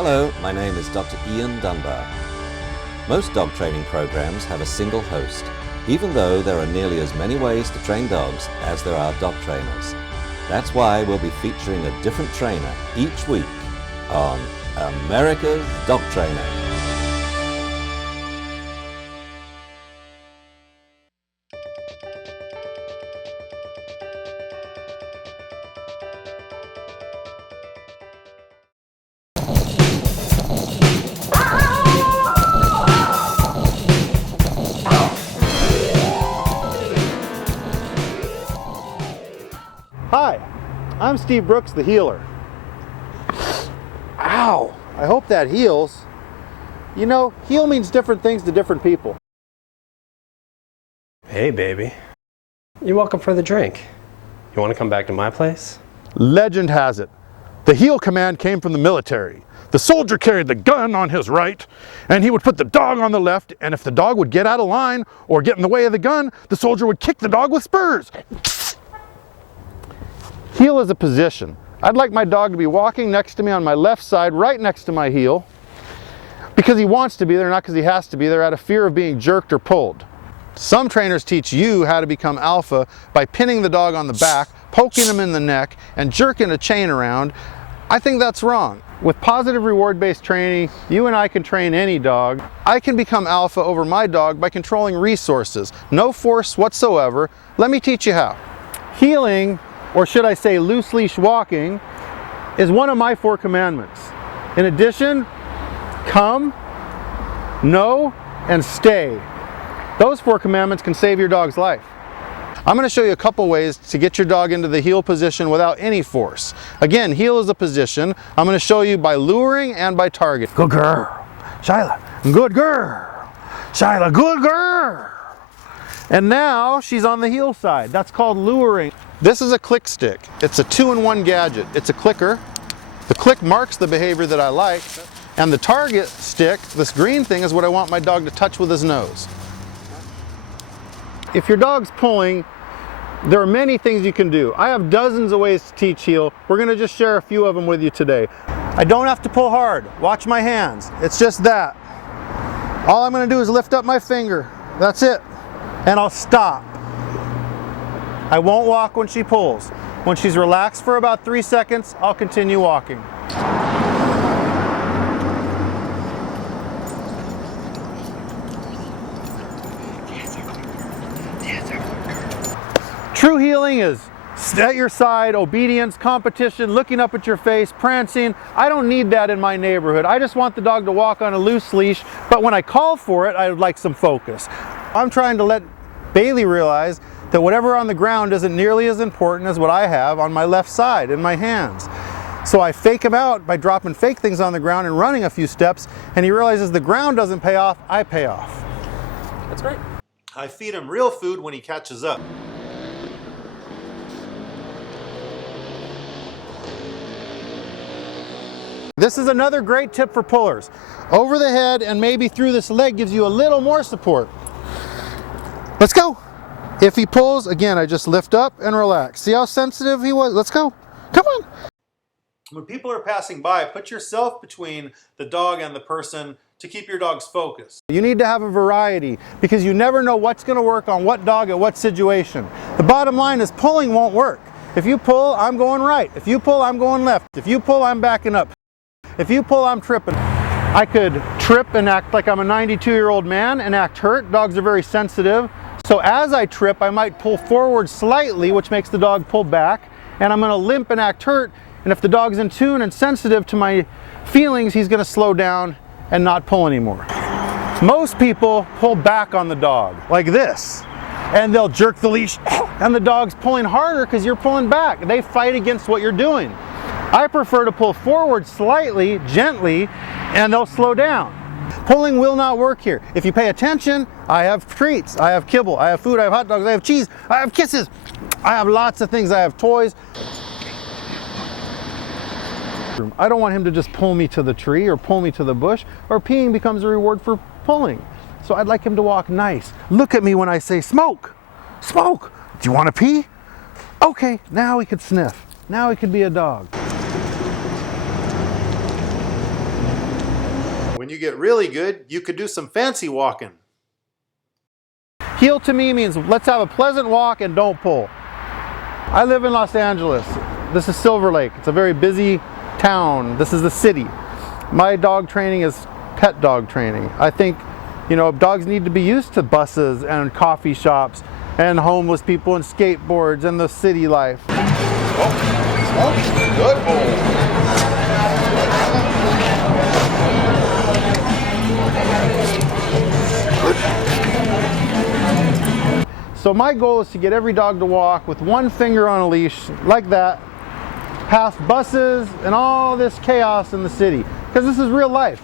Hello, my name is Dr. Ian Dunbar. Most dog training programs have a single host, even though there are nearly as many ways to train dogs as there are dog trainers. That's why we'll be featuring a different trainer each week on America's Dog Trainer. Hi, I'm Steve Brooks, the healer. Ow! I hope that heals. You know, heal means different things to different people. Hey, baby. You're welcome for the drink. You want to come back to my place? Legend has it, the heal command came from the military. The soldier carried the gun on his right, and he would put the dog on the left, and if the dog would get out of line or get in the way of the gun, the soldier would kick the dog with spurs. Heel is a position. I'd like my dog to be walking next to me on my left side, right next to my heel, because he wants to be there, not because he has to be there, out of fear of being jerked or pulled. Some trainers teach you how to become alpha by pinning the dog on the back, poking him in the neck, and jerking a chain around. I think that's wrong. With positive reward-based training, you and I can train any dog. I can become alpha over my dog by controlling resources. No force whatsoever. Let me teach you how. Healing, or should I say loose leash walking, is one of my 4 commandments. In addition, come, know, and stay. Those 4 commandments can save your dog's life. I'm going to show you a couple ways to get your dog into the heel position without any force. Again, heel is a position. I'm going to show you by luring and by target. Good girl, Shyla. Good girl, Shyla. Good girl. And now she's on the heel side. That's called luring. This is a click stick. It's a 2-in-1 gadget. It's a clicker. The click marks the behavior that I like, and the target stick, this green thing, is what I want my dog to touch with his nose. If your dog's pulling, there are many things you can do. I have dozens of ways to teach heel. We're going to just share a few of them with you today. I don't have to pull hard. Watch my hands. It's just that. All I'm going to do is lift up my finger. That's it. And I'll stop. I won't walk when she pulls. When she's relaxed for about 3 seconds, I'll continue walking. True healing is at your side, obedience, competition, looking up at your face, prancing. I don't need that in my neighborhood. I just want the dog to walk on a loose leash, but when I call for it, I would like some focus. I'm trying to let Bailey realize that whatever on the ground isn't nearly as important as what I have on my left side in my hands. So I fake him out by dropping fake things on the ground and running a few steps, and he realizes the ground doesn't pay off, I pay off. That's great. I feed him real food when he catches up. This is another great tip for pullers. Over the head and maybe through this leg gives you a little more support. Let's go. If he pulls, again, I just lift up and relax. See how sensitive he was? Let's go. Come on. When people are passing by, put yourself between the dog and the person to keep your dog's focus. You need to have a variety because you never know what's going to work on what dog at what situation. The bottom line is pulling won't work. If you pull, I'm going right. If you pull, I'm going left. If you pull, I'm backing up. If you pull, I'm tripping. I could trip and act like I'm a 92-year-old man and act hurt. Dogs are very sensitive. So as I trip, I might pull forward slightly, which makes the dog pull back, and I'm going to limp and act hurt. And if the dog's in tune and sensitive to my feelings, he's going to slow down and not pull anymore. Most people pull back on the dog like this, and they'll jerk the leash, and the dog's pulling harder because you're pulling back. They fight against what you're doing. I prefer to pull forward slightly, gently, and they'll slow down. Pulling will not work here. If you pay attention, I have treats, I have kibble, I have food, I have hot dogs, I have cheese, I have kisses, I have lots of things, I have toys. I don't want him to just pull me to the tree or pull me to the bush, or peeing becomes a reward for pulling. So I'd like him to walk nice. Look at me when I say smoke, smoke. Do you want to pee? Okay, now he could sniff. Now he could be a dog. When you get really good, you could do some fancy walking. Heel to me means let's have a pleasant walk and don't pull. I live in Los Angeles. This is Silver Lake. It's a very busy town. This is the city. My dog training is pet dog training. I think, you know, dogs need to be used to buses and coffee shops and homeless people and skateboards and the city life. Smoke, good boy. So my goal is to get every dog to walk with one finger on a leash, like that, past buses and all this chaos in the city, because this is real life.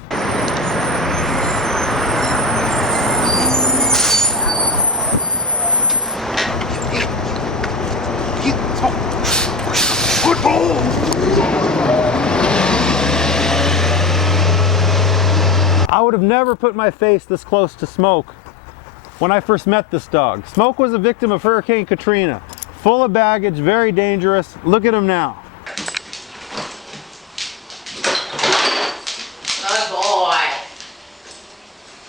Good boy. I would have never put my face this close to Smoke when I first met this dog. Smoke was a victim of Hurricane Katrina. Full of baggage, very dangerous. Look at him now. Good boy.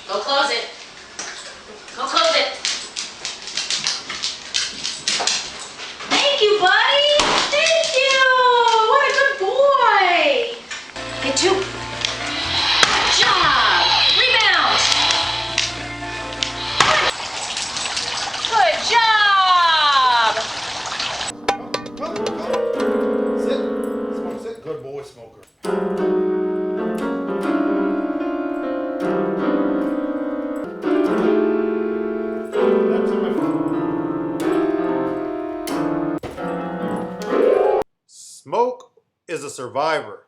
Go close it. Go close it. Thank you, buddy. Thank you. What a good boy. Get two. Good job. Rebound. Good job. Sit. Smoke, sit. Good boy, Smoker. Smoke is a survivor.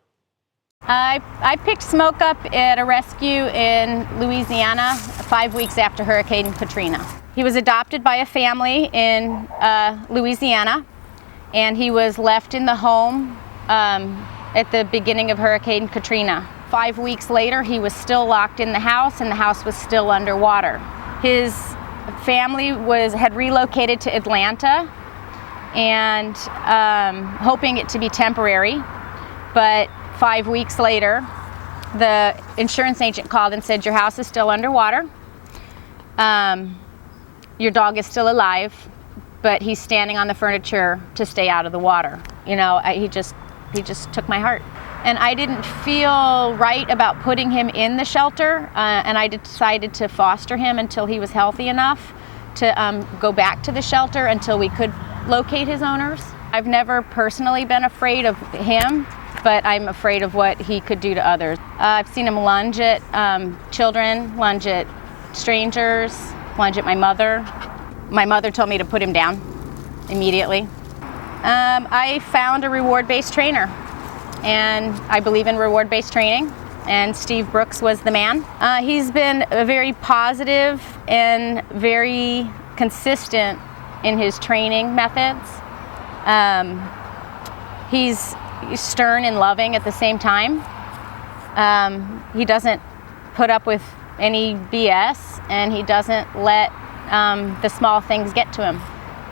I picked Smoke up at a rescue in Louisiana 5 weeks after Hurricane Katrina. He was adopted by a family in Louisiana, and he was left in the home at the beginning of Hurricane Katrina. 5 weeks later, he was still locked in the house, and the house was still underwater. His family had relocated to Atlanta, and hoping it to be temporary, but 5 weeks later, the insurance agent called and said, your house is still underwater. Your dog is still alive, but he's standing on the furniture to stay out of the water. You know, he just took my heart. And I didn't feel right about putting him in the shelter, and I decided to foster him until he was healthy enough to go back to the shelter until we could locate his owners. I've never personally been afraid of him, but I'm afraid of what he could do to others. I've seen him lunge at children, lunge at strangers, lunge at my mother. My mother told me to put him down immediately. I found a reward-based trainer, and I believe in reward-based training, and Steve Brooks was the man. He's been very positive and very consistent in his training methods. He's stern and loving at the same time. He doesn't put up with any BS, and he doesn't let the small things get to him.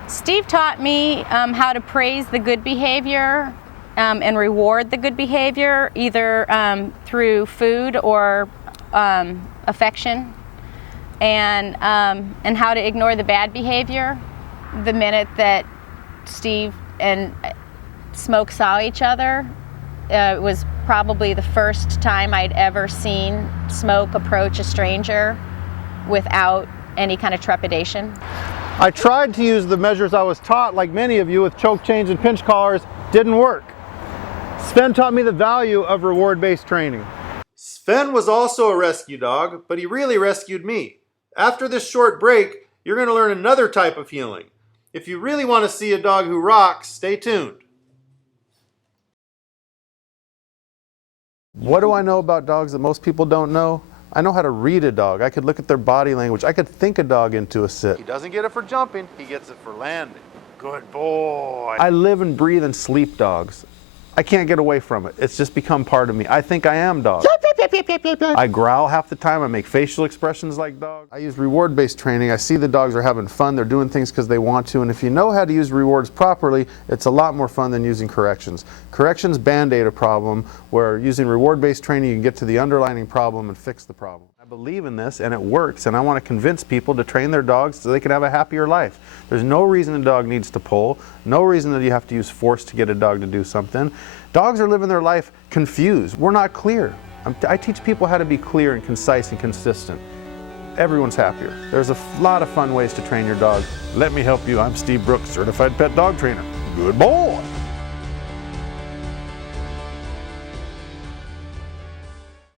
Steve taught me how to praise the good behavior and reward the good behavior, either through food or affection, and how to ignore the bad behavior. The minute that Steve and Smoke saw each other, it was probably the first time I'd ever seen Smoke approach a stranger without any kind of trepidation. I tried to use the measures I was taught, like many of you, with choke chains and pinch collars. Didn't work. Sven taught me the value of reward-based training. Sven was also a rescue dog, but he really rescued me. After this short break, you're going to learn another type of healing. If you really want to see a dog who rocks, stay tuned. What do I know about dogs that most people don't know? I know how to read a dog. I could look at their body language. I could think a dog into a sit. He doesn't get it for jumping, he gets it for landing. Good boy. I live and breathe and sleep dogs. I can't get away from it. It's just become part of me. I think I am dog. I growl half the time. I make facial expressions like dogs. I use reward-based training. I see the dogs are having fun. They're doing things because they want to. And if you know how to use rewards properly, it's a lot more fun than using corrections. Corrections band-aid a problem, where using reward-based training, you can get to the underlying problem and fix the problem. I believe in this and it works, and I want to convince people to train their dogs so they can have a happier life. There's no reason a dog needs to pull, no reason that you have to use force to get a dog to do something. Dogs are living their life confused. We're not clear. I teach people how to be clear and concise and consistent. Everyone's happier. There's a lot of fun ways to train your dog. Let me help you. I'm Steve Brooks, Certified Pet Dog Trainer. Good boy.